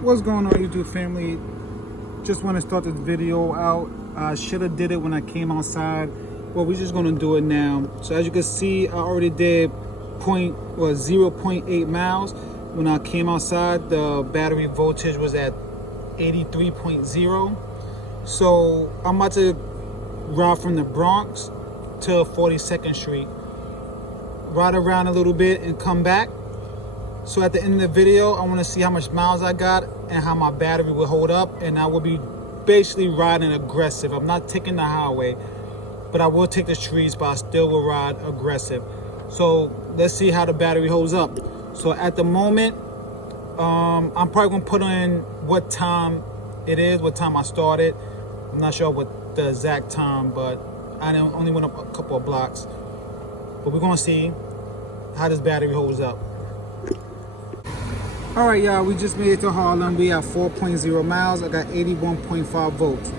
What's going on, YouTube family? Just want to start this video out. I should have did it when I came outside, but we're just gonna do it now. So as you can see, I already did 0.8 miles. When I came outside, the battery voltage was at 83.0. So I'm about to ride from the Bronx to 42nd Street, ride around a little bit and come back. So at the end of the video, I want to see how much miles I got and how my battery will hold up, and I will be basically riding aggressive. I'm not taking the highway, but I will take the streets, but I still will ride aggressive. So let's see how the battery holds up. So at the moment, I'm probably gonna put in what time it is, what time I started. I'm not sure what the exact time, but I only went up a couple of blocks. But we're gonna see how this battery holds up. All right, y'all, we just made it to Harlem. We have 4.0 miles. I got 81.5 volts.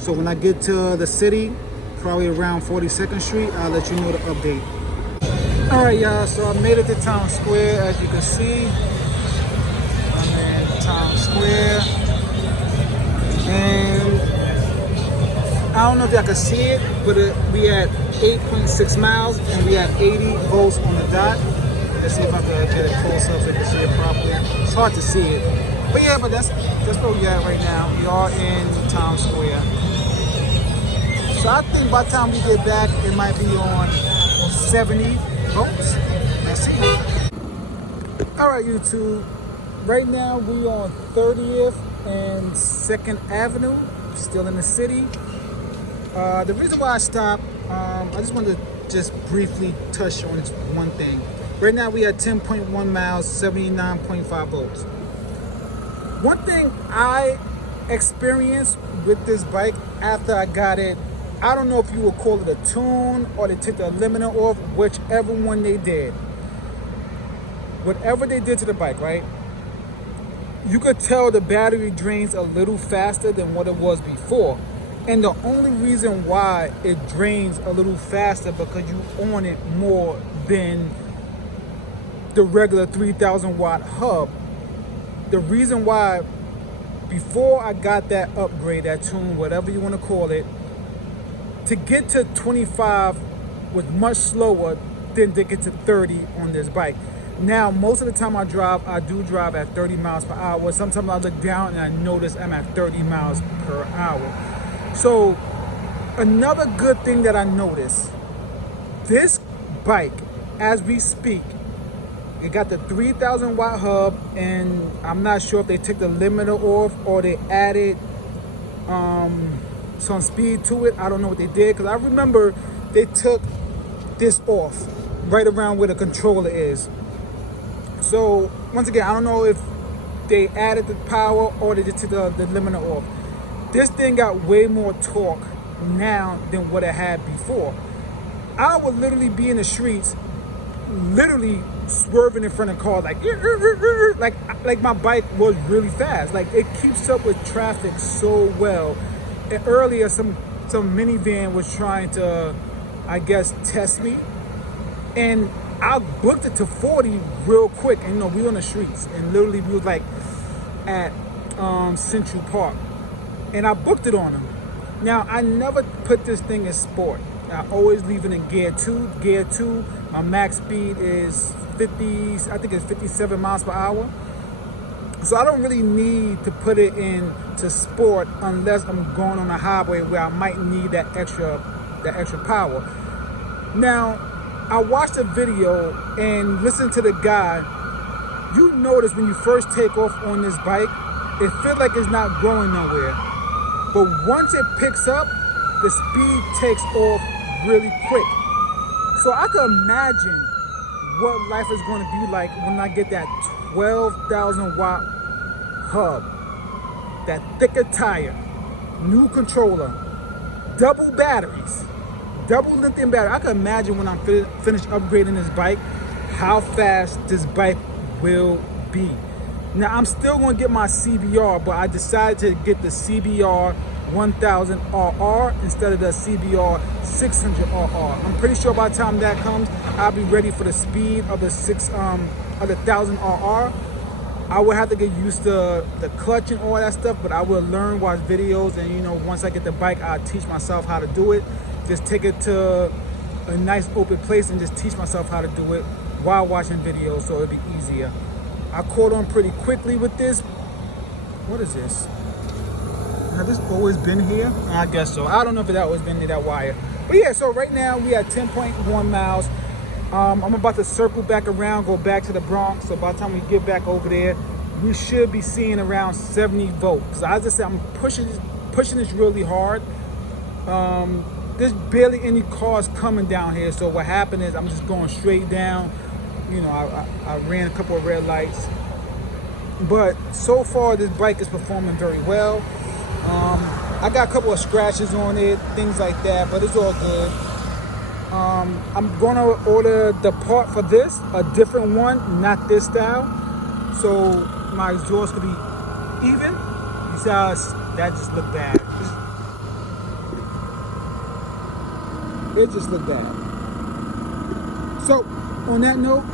So when I get to the city, probably around 42nd Street, I'll let you know the update. All right, y'all, so I made it to Town Square. As you can see, I'm in Town Square. And I don't know if y'all can see it, but we at 8.6 miles and we have 80 volts on the dot. Let's see if I can get it close up so you can see it properly. It's hard to see it. But yeah, but that's where we at right now. We are in Town Square. So I think by the time we get back, it might be on 70 volts. Let's see. All right, YouTube. Right now we on 30th and 2nd Avenue, still in the city. The reason why I stopped, I just wanted to just briefly touch on this one thing. Right now we at 10.1 miles, 79.5 volts. One thing I experienced with this bike after I got it, I don't know if you would call it a tune or they took the limiter off, whichever one they did. Whatever they did to the bike, right? You could tell the battery drains a little faster than what it was before. And the only reason why it drains a little faster because you own it more than the regular 3,000 watt hub. The reason why, before I got that upgrade, that tune, whatever you want to call it, to get to 25 was much slower than to get to 30 on this bike. Now, most of the time I do drive at 30 miles per hour. Sometimes I look down and I notice I'm at 30 miles per hour. So another good thing that I noticed, this bike, as we speak, it got the 3,000 watt hub, and I'm not sure if they took the limiter off or they added some speed to it. I don't know what they did, because I remember they took this off right around where the controller is. So once again, I don't know if they added the power or they just took the limiter off. This thing got way more torque now than what it had before. I would literally be in the streets, literally swerving in front of cars, like my bike was really fast. Like, it keeps up with traffic so well. And earlier, some minivan was trying to, I guess, test me, and I booked it to 40 real quick. And we on the streets, and literally we was like at Central Park, and I booked it on them. Now, I never put this thing in sport. I always leave it in gear 2. Gear 2, my max speed is 50, I think it's 57 miles per hour. So I don't really need to put it into sport unless I'm going on a highway where I might need that extra power. Now, I watched a video and listened to the guy. You notice when you first take off on this bike, it feels like it's not going nowhere. But once it picks up, the speed takes off really quick. So I could imagine what life is going to be like when I get that 12,000 watt hub, that thicker tire, new controller, double batteries, double lithium battery. I can imagine when I'm finished upgrading this bike, how fast this bike will be. Now, I'm still going to get my CBR, but I decided to get the CBR 1000RR instead of the CBR 600RR. I'm pretty sure by the time that comes, I'll be ready for the speed of the 1000RR. I would have to get used to the clutch and all that stuff, but I will learn, watch videos, and you know, once I get the bike, I'll teach myself how to do it. Just take it to a nice open place and just teach myself how to do it while watching videos, so it'll be easier. I caught on pretty quickly with this. What is this? Has this always been here? I guess so. I don't know if that always been near that wire. But yeah, so right now we at 10.1 miles. I'm about to circle back around, go back to the Bronx. So by the time we get back over there, we should be seeing around 70 volts. Because as I said, I'm pushing this really hard. There's barely any cars coming down here. So what happened is I'm just going straight down. You know, I ran a couple of red lights. But so far, this bike is performing very well. I got a couple of scratches on it, things like that, but it's all good. I'm going to order the part for this, a different one, not this style. So my exhaust could be even. You see how that just looked bad. It just looked bad. So on that note,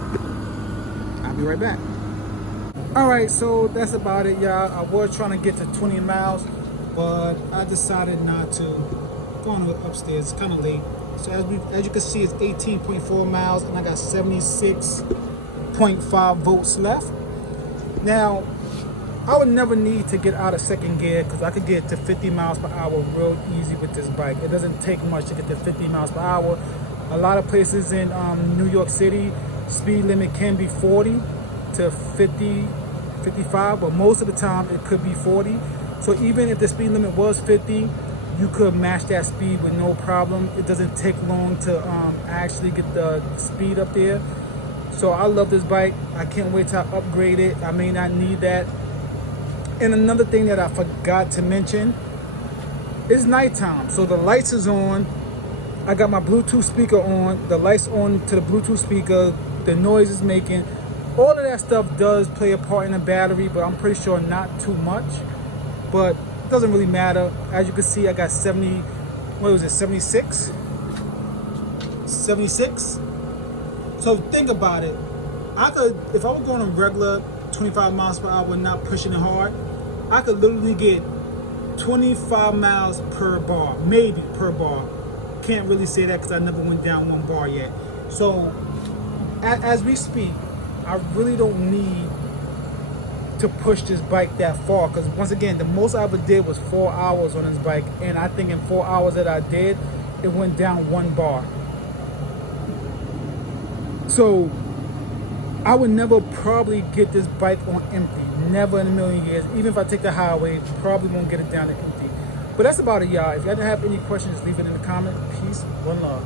I'll be right back. All right, so that's about it, y'all. I was trying to get to 20 miles, but I decided not to. Going upstairs, it's kind of late. So as you can see, it's 18.4 miles, and I got 76.5 volts left. Now, I would never need to get out of second gear because I could get to 50 miles per hour real easy with this bike. It doesn't take much to get to 50 miles per hour. A lot of places in New York City, speed limit can be 40 to 50, 55, but most of the time it could be 40. So even if the speed limit was 50, you could match that speed with no problem. It doesn't take long to actually get the speed up there. So I love this bike. I can't wait to upgrade it. I may not need that. And another thing that I forgot to mention is nighttime. So the lights is on. I got my Bluetooth speaker on. The lights on to the Bluetooth speaker. The noise is making. All of that stuff does play a part in the battery, but I'm pretty sure not too much. But it doesn't really matter. As you can see, I got 70, what was it, 76? 76? So think about it. I could, if I was going a regular 25 miles per hour, not pushing it hard, I could literally get 25 miles per bar, maybe per bar. Can't really say that because I never went down one bar yet. So as we speak, I really don't need to push this bike that far, because once again, the most I ever did was 4 hours on this bike, and I think in 4 hours that I did, it went down one bar. So I would never probably get this bike on empty, never in a million years. Even if I take the highway, probably won't get it down to empty. But that's about it, y'all. If y'all have any questions, leave it in the comment. Peace, one love.